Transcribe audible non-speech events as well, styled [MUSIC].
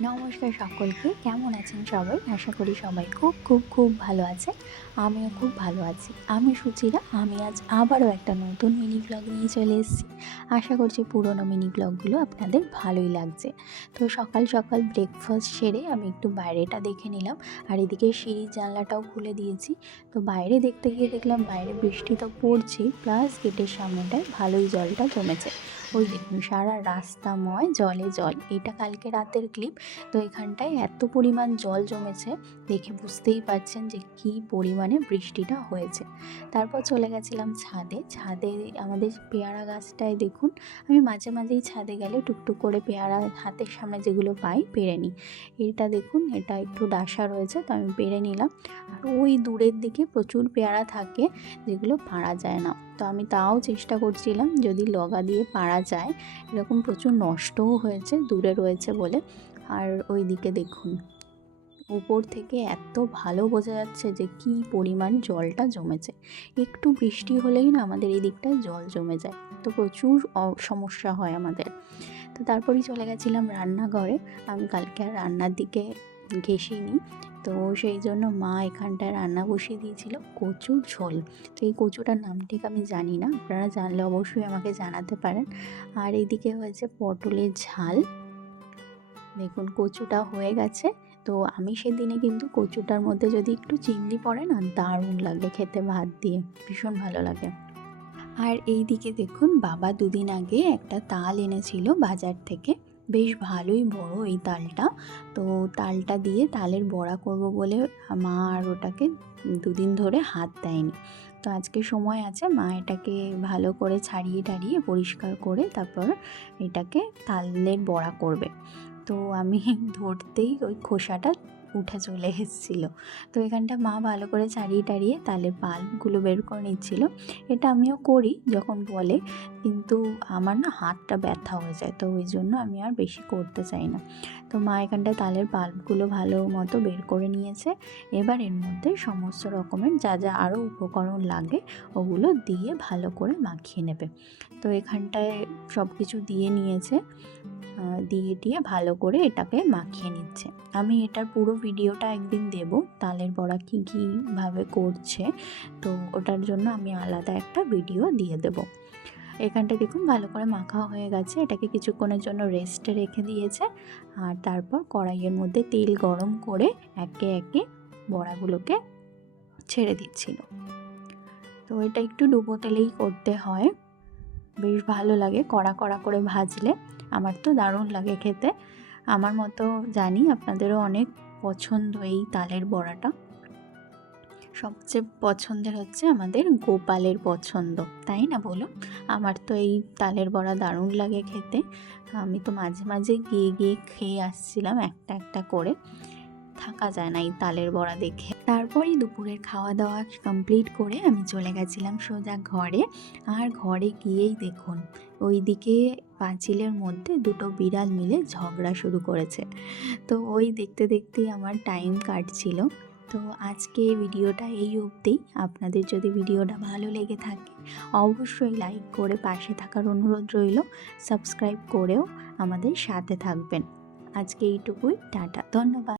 নমস্কার সকলকে কেমন আছেন সবাই? আশা করি সবাই খুব খুব খুব ভালো আছে আমিও খুব ভালো আছি। আমি সুচিরা, আমি আজ আবারও একটা নতুন মিনি ব্লগ নিয়ে চলে এসেছি। আশা করছি পুরোনো মিনি ব্লগগুলো আপনাদের ভালোই লাগছে। তো সকাল সকাল ব্রেকফাস্ট সেরে আমি একটু বাইরেটা দেখে নিলাম। আর এদিকে সিঁড়ির জানলাটাও খুলে দিয়েছি। তো বাইরে দেখতে গিয়ে দেখলাম বাইরে বৃষ্টি তো পড়ছেই প্লাস গেটের সামনেটায় ভালোই জলটা জমেছে। ওই দেখুন সারা রাস্তাময় জলে জল। এটা কালকে রাতের ক্লিপ তো এখানটায় এত পরিমাণ জল জমেছে, দেখে বুঝতেই পারছেন যে কী পরিমাণে বৃষ্টিটা হয়েছে। তারপর চলে গেছিলাম ছাদে। ছাদে আমাদের পেয়ারা গাছটায় দেখুন, আমি মাঝে মাঝেই ছাদে গেলে টুকটুক করে পেয়ারা হাতের সামনে যেগুলো পাই পেরে নিই। এটা দেখুন, এটা একটু ডাসা রয়েছে, তো আমি পেরে নিলাম। আর ওই দূরের দিকে প্রচুর পেয়ারা থাকে যেগুলো পারা যায় না। তো আমি তাও চেষ্টা করছিলাম যদি লগা দিয়ে পারা যায়, এরকম প্রচুর নষ্টও হয়েছে, দূরে রয়েছে বলে। আর ওই দিকে দেখুন। উপর থেকে এত ভালো বোঝা যাচ্ছে যে কি পরিমাণ জলটা জমেছে। একটু বৃষ্টি হলেই না আমাদের এই দিকটায় জল জমে যায়। তো প্রচুর সমস্যা হয় আমাদের। তো তারপরেই চলে গেছিলাম রান্নাঘরে। আমি কালকে আর রান্নার দিকে ঘেসিনি তো সেই জন্য মা এখানটায় রান্না বসিয়ে দিয়েছিল কচুর ঝোল। তো এই কচুটার নাম ঠিক আমি জানি না। আপনারা জানলে অবশ্যই আমাকে জানাতে পারেন। আর এইদিকে হয়েছে পটলের ঝাল। দেখুন কচুটা হয়ে গেছে। তো আমি সেদিনে কিন্তু কচুটার মধ্যে যদি একটু চিংড়ি পড়ে না, দারুণ লাগে খেতে ভাত দিয়ে, ভীষণ ভালো লাগে। আর এই দিকে দেখুন, বাবা দুদিন আগে একটা তাল এনেছিল বাজার থেকে, বেশ ভালোই বড় এই তালটা। তো তালটা দিয়ে তালের বড়া করব বলে মা আর ওটাকে দুদিন ধরে হাত দেয়নি। তো আজকে সময় আছে, মা এটাকে ভালো করে ছাড়িয়ে টাড়িয়ে পরিষ্কার করে তারপর এটাকে তালের বড়া করবে। তো আমি [LAUGHS] ধরতেই ওই খোসাটা উঠে চলে এসেছিল। তো এখানটা মা ভালো করে ছাড়িয়ে টাড়িয়ে তালের বাল্বগুলো বের করে নিচ্ছিল। এটা আমিও করি যখন বলে, কিন্তু আমার না হাতটা ব্যথা হয়ে যায়, তো ওই জন্য আমি আর বেশি করতে চাই না। তো মা এখানটায় তালের বাল্বগুলো ভালো মতো বের করে নিয়েছে। এবার এর মধ্যে সমস্ত রকমের যা যা আরও উপকরণ লাগে, ওগুলো দিয়ে ভালো করে মাখিয়ে নেবে। তো এখানটায় সব কিছু দিয়ে নিয়েছে। দিয়ে দিয়ে ভালো করে এটাকে মাখিয়ে নিচ্ছে। আমি এটার পুরো ভিডিওটা একদিন দেব, তালের বড়া কী কীভাবে করছে। তো ওটার জন্য আমি আলাদা একটা ভিডিও দিয়ে দেব। এখানটা দেখুন ভালো করে মাখা হয়ে গেছে, এটাকে কিছুক্ষণের জন্য রেস্টে রেখে দিয়েছে। আর তারপর কড়াইয়ের মধ্যে তেল গরম করে একে একে বড়াগুলোকে ছেড়ে দিচ্ছিল। তো এটা একটু ডুবো তেলেই করতে হয়। বেশ ভালো লাগে কড়া কড়া করে ভাজলে। আমার তো দারুণ লাগে খেতে। আমার মতো জানি আপনাদেরও অনেক পছন্দ এই তালের বড়াটা। সবচেয়ে পছন্দের হচ্ছে আমাদের গোপালের পছন্দ, তাই না বলো আমার তো এই তালের বড়া দারুণ লাগে খেতে। আমি তো মাঝে মাঝে গিয়ে গিয়ে খেয়ে আসছিলাম একটা একটা করে। থাকা যায় না এই তালের বড়া দেখে। তারপরেই দুপুরের খাওয়া দাওয়া কমপ্লিট করে আমি চলে গেছিলাম সোজা ঘরে। আর ঘরে গিয়েই দেখুন, ওইদিকে পাঁচিলের মধ্যে দুটো বিড়াল মিলে ঝগড়া শুরু করেছে। তো ওই দেখতে দেখতেই আমার টাইম কাটছিল। তো আজকে ভিডিওটা এই অবধি। আপনাদের যদি ভিডিওটা ভালো লেগে থাকে, অবশ্যই লাইক করে পাশে থাকার অনুরোধ রইল। সাবস্ক্রাইব করেও আমাদের সাথে থাকবেন। আজকে এইটুকুই, টাটা, ধন্যবাদ।